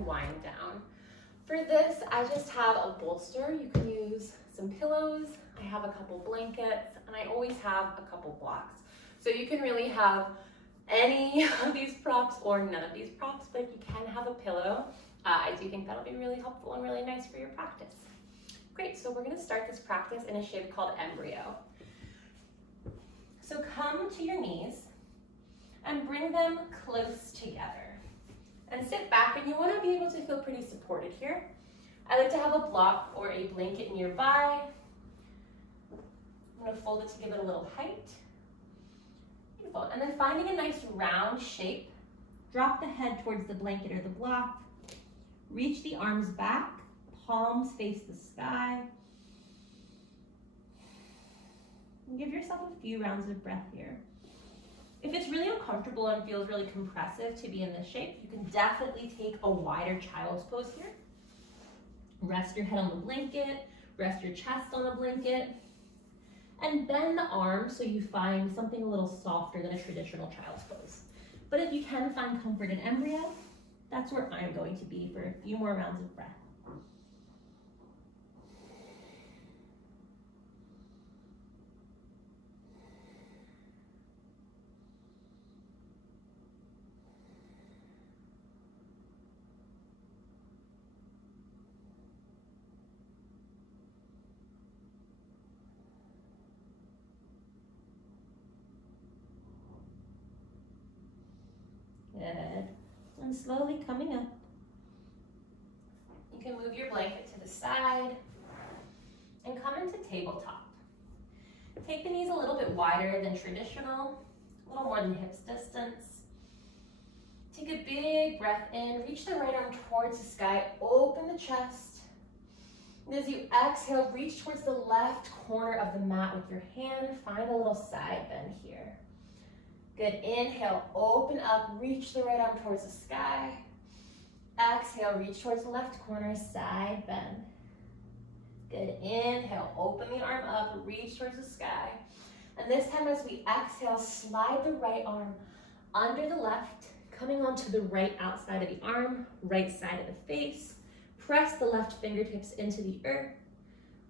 and wind down. For this, I just have a bolster. You can use some pillows. I have a couple blankets, and I always have a couple blocks. So you can really have any of these props or none of these props, but if you can have a pillow, I do think that'll be really helpful and really nice for your practice. Great, so we're gonna start this practice in a shape called embryo. So come to your knees and bring them close together. And sit back, and you wanna be able to feel pretty supported here. I like to have a block or a blanket nearby. I'm gonna fold it to give it a little height. Beautiful, and then finding a nice round shape, drop the head towards the blanket or the block, reach the arms back, palms face the sky. And give yourself a few rounds of breath here. If it's really uncomfortable and feels really compressive to be in this shape, you can definitely take a wider child's pose here. Rest your head on the blanket, rest your chest on the blanket, and bend the arms so you find something a little softer than a traditional child's pose. But if you can find comfort in embryo, that's where I'm going to be for a few more rounds of breath. Good. And slowly coming up. You can move your blanket to the side and come into tabletop. Take the knees a little bit wider than traditional, a little more than hips distance. Take a big breath in, reach the right arm towards the sky, open the chest. And as you exhale, reach towards the left corner of the mat with your hand, find a little side bend here. Good, inhale, open up, reach the right arm towards the sky. Exhale, reach towards the left corner, side bend. Good, inhale, open the arm up, reach towards the sky. And this time as we exhale, slide the right arm under the left, coming onto the right outside of the arm, right side of the face. Press the left fingertips into the earth.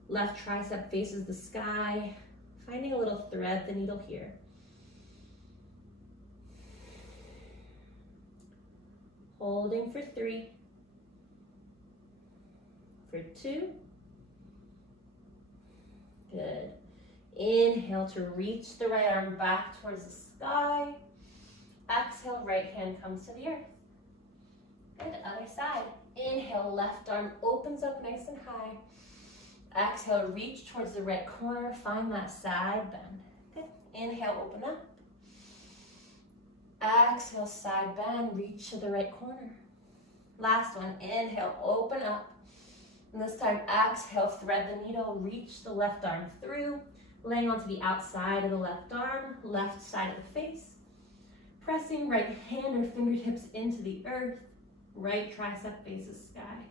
Left tricep faces the sky, finding a little thread the needle here. Holding for 3, for 2. Good. Inhale to reach the right arm back towards the sky. Exhale, right hand comes to the earth. Good, other side. Inhale, left arm opens up nice and high. Exhale, reach towards the right corner, find that side bend. Good, inhale, open up. Exhale, side bend, reach to the right corner. Last one, inhale, open up. And this time, exhale, thread the needle, reach the left arm through, laying onto the outside of the left arm, left side of the face. Pressing right hand or fingertips into the earth, right tricep faces sky.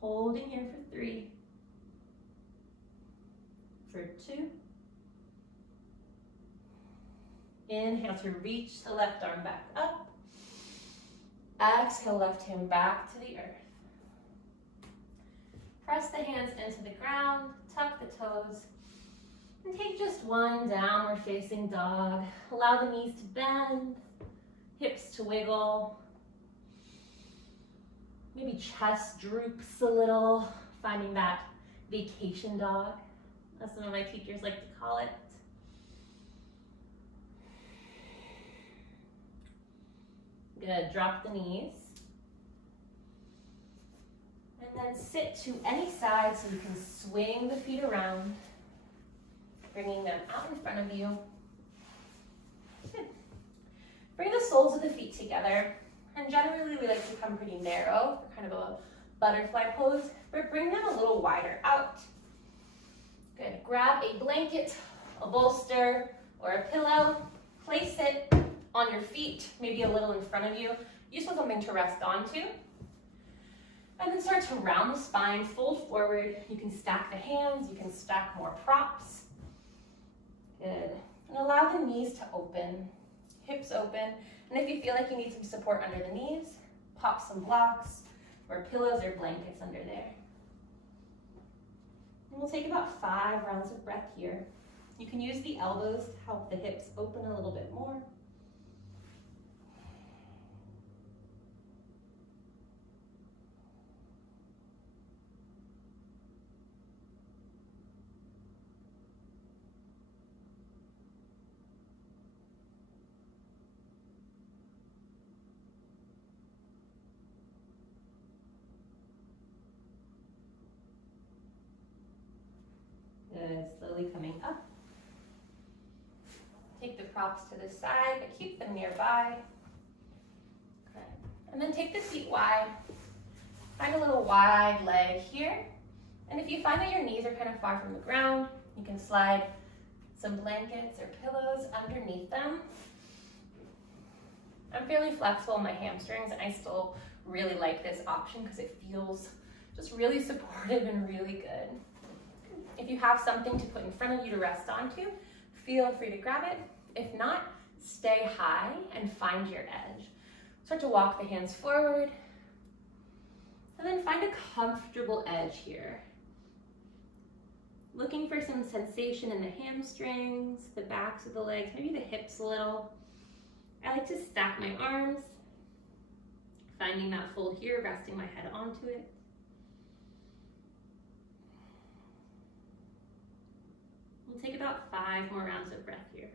Holding here for 3, for 2. Inhale to reach the left arm back up. Exhale, left hand back to the earth. Press the hands into the ground, tuck the toes, and take just one downward facing dog. Allow the knees to bend, hips to wiggle. Maybe chest droops a little, finding that vacation dog, as some of my teachers like to call it. Good, drop the knees. And then sit to any side so you can swing the feet around, bringing them out in front of you. Good. Bring the soles of the feet together. And generally we like to come pretty narrow for kind of a butterfly pose, but bring them a little wider out. Good, grab a blanket, a bolster, or a pillow, place it on your feet, maybe a little in front of you. Use something to rest onto. And then start to round the spine, fold forward. You can stack the hands, you can stack more props. Good. And allow the knees to open, hips open. And if you feel like you need some support under the knees, pop some blocks or pillows or blankets under there. And we'll take about 5 rounds of breath here. You can use the elbows to help the hips open a little bit more. Good, slowly coming up. Take the props to the side, but keep them nearby. Okay. And then take the feet wide. Find a little wide leg here. And if you find that your knees are kind of far from the ground, you can slide some blankets or pillows underneath them. I'm fairly flexible in my hamstrings, and I still really like this option because it feels just really supportive and really good. If you have something to put in front of you to rest onto, feel free to grab it. If not, stay high and find your edge. Start to walk the hands forward, and then find a comfortable edge here. Looking for some sensation in the hamstrings, the backs of the legs, maybe the hips a little. I like to stack my arms, finding that fold here, resting my head onto it. We'll take about 5 more rounds of breath here.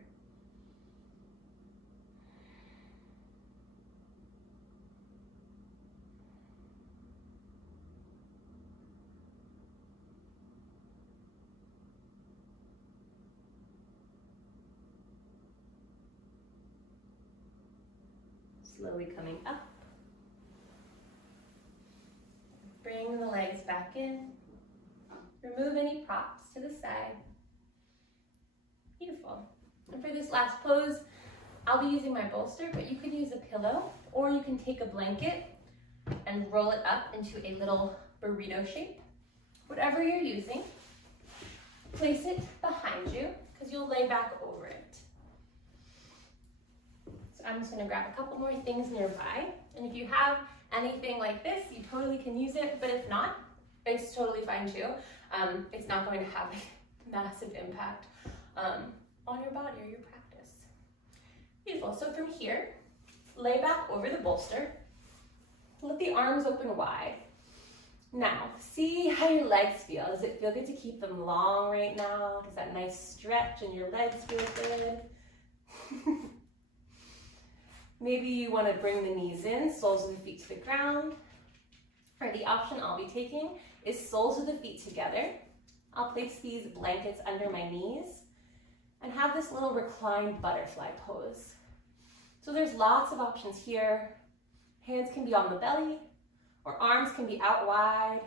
Slowly coming up. Bring the legs back in. Remove any props to the side. Beautiful. And for this last pose, I'll be using my bolster, but you could use a pillow, or you can take a blanket and roll it up into a little burrito shape. Whatever you're using, place it behind you because you'll lay back over it. So I'm just gonna grab a couple more things nearby. And if you have anything like this, you totally can use it, but if not, it's totally fine too. It's not going to have a massive impact on your body or your practice. Beautiful. So from here, lay back over the bolster. Let the arms open wide. Now, see how your legs feel. Does it feel good to keep them long right now? Does that nice stretch in your legs feel good? Maybe you want to bring the knees in, soles of the feet to the ground. Or the option I'll be taking is soles of the feet together. I'll place these blankets under my knees and have this little reclined butterfly pose. So there's lots of options here. Hands can be on the belly, or arms can be out wide.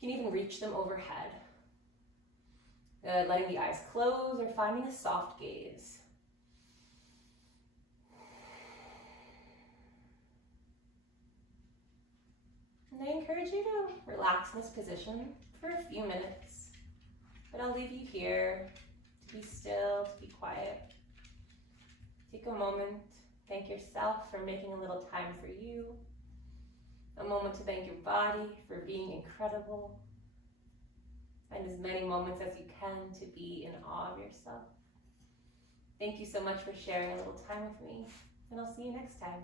You can even reach them overhead. Good, letting the eyes close or finding a soft gaze. And I encourage you to relax in this position for a few minutes. But I'll leave you here to be still, to be quiet. Take a moment, thank yourself for making a little time for you. A moment to thank your body for being incredible. Find as many moments as you can to be in awe of yourself. Thank you so much for sharing a little time with me, and I'll see you next time.